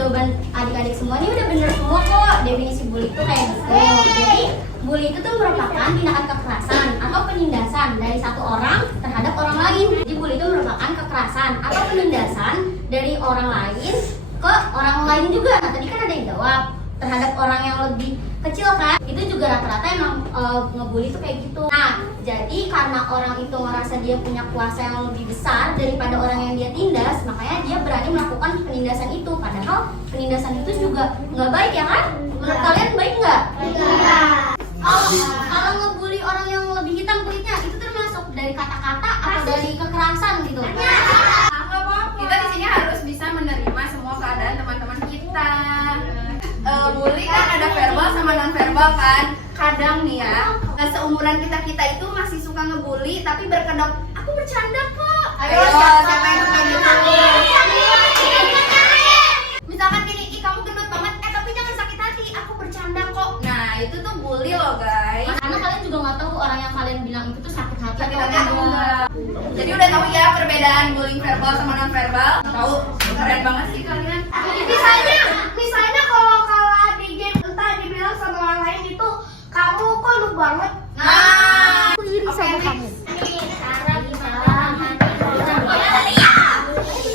jawaban adik-adik semua ini udah bener semua kok. Definisi bully itu kayak gitu. Jadi bully itu tuh merupakan tindakan kekerasan atau penindasan dari satu orang terhadap orang lain. Jadi bully itu merupakan kekerasan atau penindasan dari orang lain ke orang lain juga. Nah tadi kan ada yang jawab terhadap orang yang lebih kecil kan, itu juga rata-rata emang ngebully itu kayak gitu. Nah jadi karena orang itu ngerasa dia punya kuasa yang lebih besar daripada orang yang dia tindas, makanya dia berani melakukan penindasan itu. Padahal penindasan itu juga nggak baik ya kan? Menurut kalian baik nggak? Kalau ngebully orang yang lebih hitam kulitnya itu termasuk dari kata-kata atau dari kekerasan gitu? Kita di sini harus bisa menerima semua keadaan teman-teman kita. Bully kan ada verbal sama non verbal kan. Kadang nih ya, seumuran kita itu masih suka ngebully tapi berkedok, aku bercanda kok. Ayo siapa yang suka gitu? Misalkan gini, ih kamu gendut banget, tapi jangan sakit hati, aku bercanda kok. Nah itu tuh bully loh guys. Karena kalian juga nggak tahu orang yang kalian bilang itu tuh sakit hati Sakit atau hati atau enggak. Jadi udah tahu ya perbedaan bullying verbal sama non verbal. Tahu? Keren banget sih kalian. Misalnya kalau di game entah dibilang sama orang lain itu kamu kok lu banget. Nah, Aku iri sama kamu. Nih, cara gimana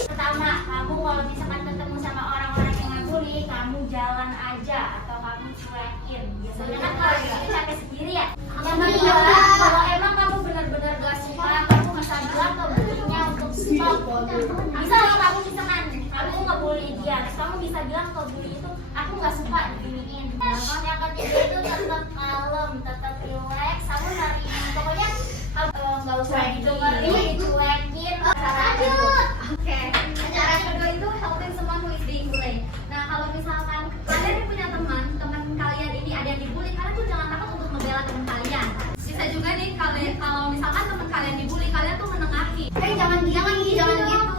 pertama, kamu kalau misalkan ketemu sama orang-orang yang ngebully, kamu jalan aja atau kamu cuekin. Biasanya kan kalau itu capek sendiri ya. Yang kedua, kalau emang kamu benar-benar gak suka, kamu bisa bilang ke bully-nya untuk stop. Bisa loh kamu misalkan kamu ngebully dia, terus kamu bisa bilang ke bully itu, aku gak suka diginiin. Yang ketiga itu tetap kalem, tetap relax, kamu nariin, pokoknya nggak usah didengerin, dicuekin. Oke. Cara kedua itu helping someone who is being bullied. Nah kalau misalkan kalian punya teman kalian ini ada yang dibully, kalian tuh jangan takut untuk membela teman kalian. Bisa juga nih kalau misalkan teman kalian dibully, kalian tuh menengahi. Jangan gitu.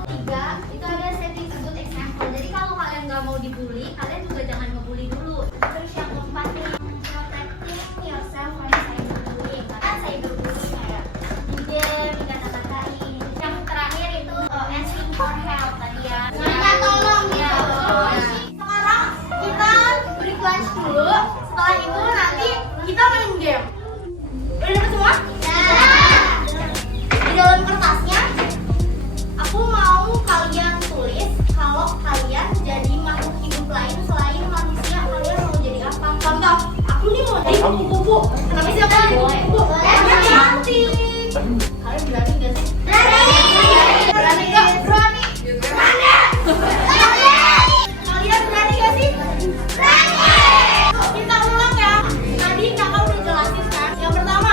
Tiga, itu ada setting a good example. Jadi kalau kalian nggak mau dibully, kalian juga jangan ngebully dulu. Terus yang keempat nih, protecting yourself from cyberbullying. Karena cyberbullying kayak di game, dikata-katain. Yang terakhir itu asking for help tadi ya. Minta tolong Ya, Sekarang kita break lunch dulu. Setelah itu nanti kita main game. Udah dapat semua? Di dalam kertasnya aku mau kalian tulis kalau kalian jadi makhluk hidup lain selain manusia, kalian mau jadi apa? Contoh, aku nih mau jadi kupu-kupu. Kenapa sih aku jadi kupu-kupu? Cantik. Kalian berani gak sih? Berani gak? Berani. Kalian berani gak sih? Kita ulang ya. Tadi kakak udah jelasin kan. Yang pertama,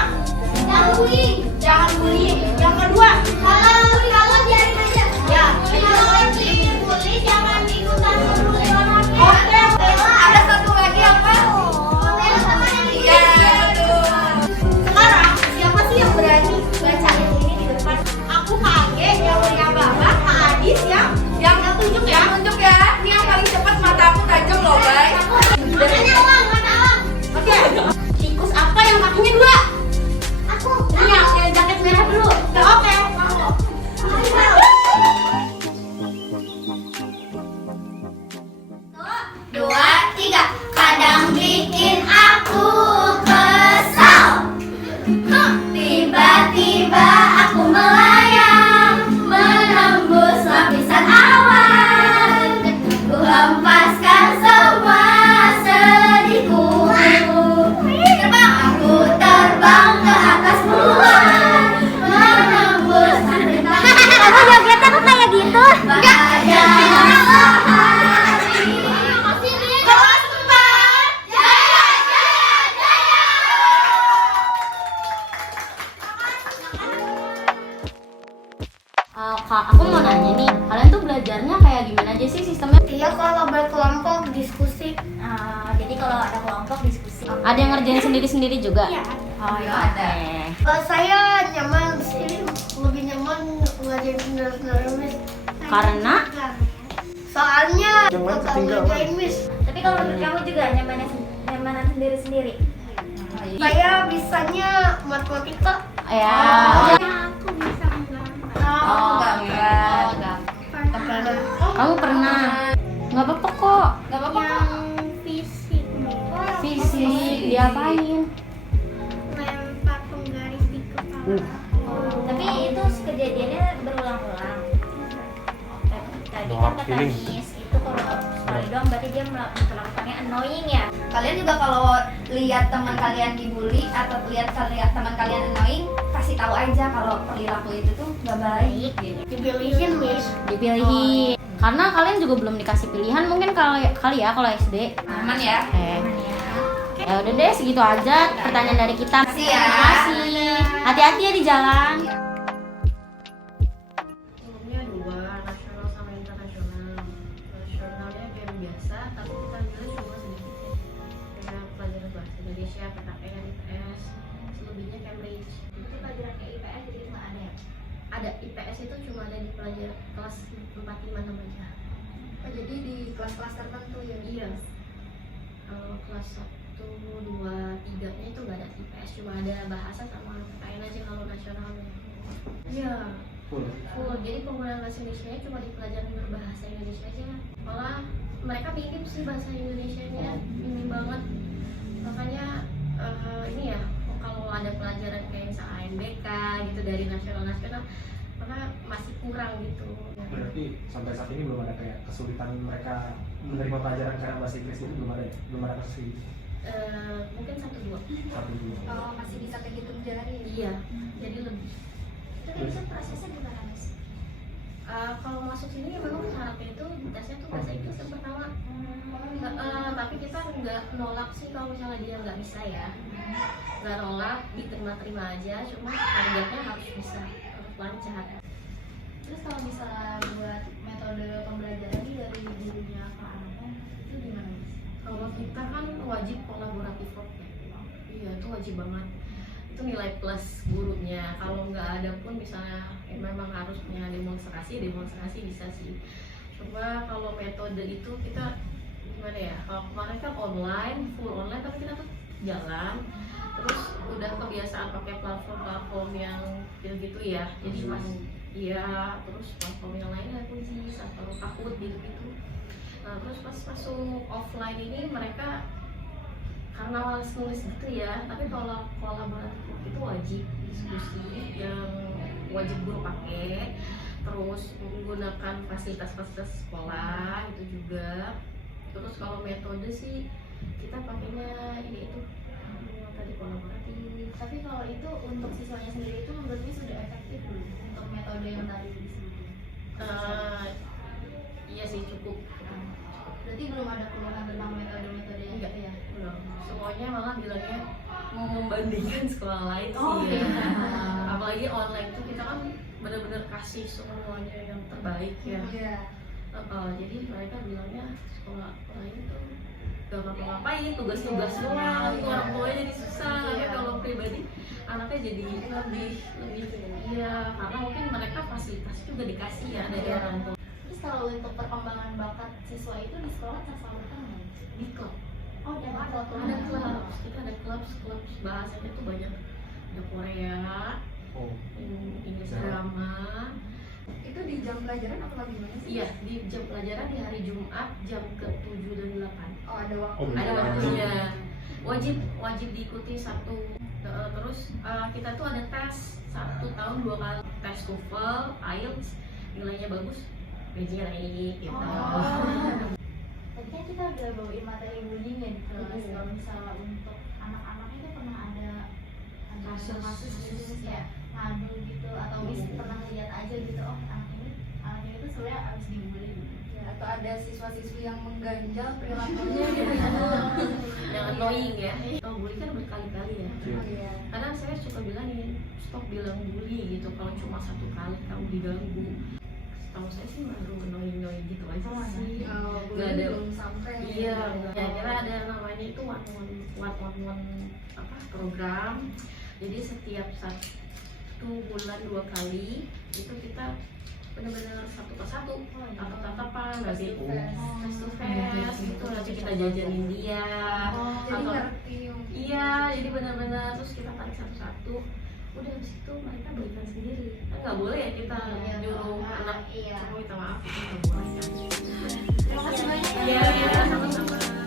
jangan bullying. Yang kedua, kalau biarin aja. Ya. Kalau bully jangan ikutan perundungan. Oke. ada satu lagi apa? Iya, betul. Sekarang siapa sih yang berani bacain ini di depan? Aku kaget, yang mulia bapak, Kak Adis yang tunjuk ya. Tunjuk ya. Ini yang paling cepat, mata aku tajam loh guys. Makanya uang. Oke. tikus apa yang kakinya dua? Aku. Ini yang jaket merah dulu. Oke. Dua, tiga. Kadang bikin aku kesal. Tiba-tiba aku melayang, menembus lapisan awan. Ku hempaskan semua sedihku. Aku terbang ke atas bulan, menembus rintangan. Kamu joget aku kayak gitu? Bahagia sehari. Kelas 4, jaya, jaya, jaya. Kak, aku mau nanya nih, kalian tuh belajarnya kayak gimana aja sih sistemnya? Iya, kalau berkelompok diskusi. Jadi kalau ada kelompok diskusi. Ada yang ngerjain sendiri-sendiri juga? Iya. Oh iya ada. Saya nyaman di sini, lebih nyaman ngajarin sendiri-sendiri, Miss. Karena? Soalnya Yang lain bakal ketinggalan. ngerjain, Miss. Tapi kalau menurut kamu juga nyamanan sendiri-sendiri? Saya bisanya matematika. Ya. Aku bisa Oh, gampang. Kamu pernah? Nggak apa-apa kok. berarti dia melakukannya annoying ya. Kalian juga kalau lihat teman kalian dibully atau lihat teman kalian annoying, kasih tahu aja kalau perilaku itu tuh gak baik gitu. Dipilihin Miss. Dipilihin. Karena kalian juga belum dikasih pilihan mungkin kali ya kalau SD. Aman ya. Ya udah deh, segitu aja pertanyaan dari kita. Makasih ya. Makasih. Hati-hati ya di jalan. Umumnya dua, nasional sama internasional. Nasionalnya game biasa, tapi kita ambilnya cuma sedikit ya. Kayak pelajaran bahasa Indonesia, PKN, IPS, selebihnya Cambridge. Itu pelajaran kayak IPS jadi cuma ada ya? Ada IPS itu cuma ada di pelajaran kelas 4, 5, 6 aja. Jadi di kelas-kelas tertentu ya. Iya. Kalau kelas 1, 2, 3-nya itu nggak ada IPS, cuma ada bahasa sama PKN aja kalau nasionalnya. Iya. Full. Jadi penggunaan bahasa Indonesia cuma di pelajaran berbahasa Indonesia aja. Malah mereka minim sih bahasa Indonesianya, minim banget. Makanya ini ya, kalau ada pelajaran kayak misalnya AMBK gitu dari nasional, maka masih kurang gitu. Berarti sampai saat ini belum ada kayak kesulitan mereka menerima pelajaran karena bahasa Inggris itu belum ada ya? Belum ada kasus gitu? Mungkin 1-2. 1-2. Oh, masih bisa kehitung jari. Iya, jadi lebih. Itu bisa prosesnya gimana Miss? Kalau masuk sini memang syaratnya itu tesnya tuh bahasa Inggris yang pertama. Tapi kita nggak nolak sih kalau misalnya dia nggak bisa ya, nggak nolak, diterima aja. Cuma targetnya harus bisa, harus lancar. Terus kalau misalnya buat metode pembelajaran ini dari gurunya ke anaknya itu gimana Miss? Kalau kita kan wajib kolaboratif work ya. Iya, itu wajib banget. Itu nilai plus gurunya. Kalau nggak ada pun misalnya memang harusnya demonstrasi bisa sih. Cuma kalau metode itu kita gimana ya? Kalau kemarin kan full online, tapi kita tuh jalan. Terus udah kebiasaan pakai platform yang gitu ya. Jadi pas terus platform yang lainnya Quizzes atau Kahoot gitu. Nah, terus pas masuk offline ini mereka karena males nulis gitu ya, tapi kalau kolaboratif itu wajib diskusi yang wajib guru pakai, terus menggunakan fasilitas sekolah itu juga. Terus kalau metode sih kita pakainya ini itu yang tadi kolaboratif. Tapi kalau itu untuk siswanya sendiri itu menurutnya sudah efektif belum untuk metode yang tadi disebutin? Iya sih, cukup. Berarti belum ada keluhan tentang metode-metode yang gitu ya? Belum. Semuanya malah bilangnya mau membandingkan sekolah lain sih Oh, ya. iya. Apalagi online tuh kita kan benar-benar kasih semuanya yang terbaik ya. Iya. Jadi mereka bilangnya sekolah lain tuh gak ngapa-ngapain, tugas-tugas doang, orang tuanya jadi susah. Tapi kalau pribadi anaknya jadi lebih karena mungkin mereka fasilitas juga dikasih ya dari orang tua. Terus kalau untuk perkembangan bakat siswa itu di sekolah tersalurkan nggak? Di klub. Oh, ada klub. Ada klub, kita ada klub bahasanya tuh banyak, ada Korea, Inggris drama. Itu di jam pelajaran apa gimana sih? Iya, di jam pelajaran di hari Jumat jam ke-7 dan 8. Oh, ada waktu. Ada waktunya. Wajib diikuti satu. Terus kita tuh ada tes 1 tahun 2 kali, tes TOEFL, IELTS, nilainya bagus, gajinya naik gitu. Tadi kan kita udah bawain materi bullying ya di kelas. Kalau misalnya untuk anak-anak itu pernah ada kasus gitu ya, ngadu gitu atau pernah lihat aja gitu, oh anak ini tuh sebenarnya harus dibully gitu. Ya, atau ada siswa-siswi yang mengganjal perilakunya gitu. Yang annoying ya. Kalau bully kan berkali-kali ya. Iya. Kadang saya suka bilangin, stop bilang bully gitu. Kalau cuma 1 kali kamu diganggu. Tahu saya sih baru annoying gitu aja sih. Nggak ada belum sampai. Iya, kira ada namanya itu one program. Jadi setiap 1 bulan 2 kali itu kita benar-benar satu persatu tatap-tatapan, nanti face to face gitu, nanti kita jajanin dia. Jadi ngerti. Iya, jadi benar-benar terus kita tarik satu-satu. Udah habis itu mereka balikan sendiri. Kan nggak boleh ya kita nyuruh anak minta maaf, nggak boleh kan. Terima kasih banyak. Iya, sama-sama.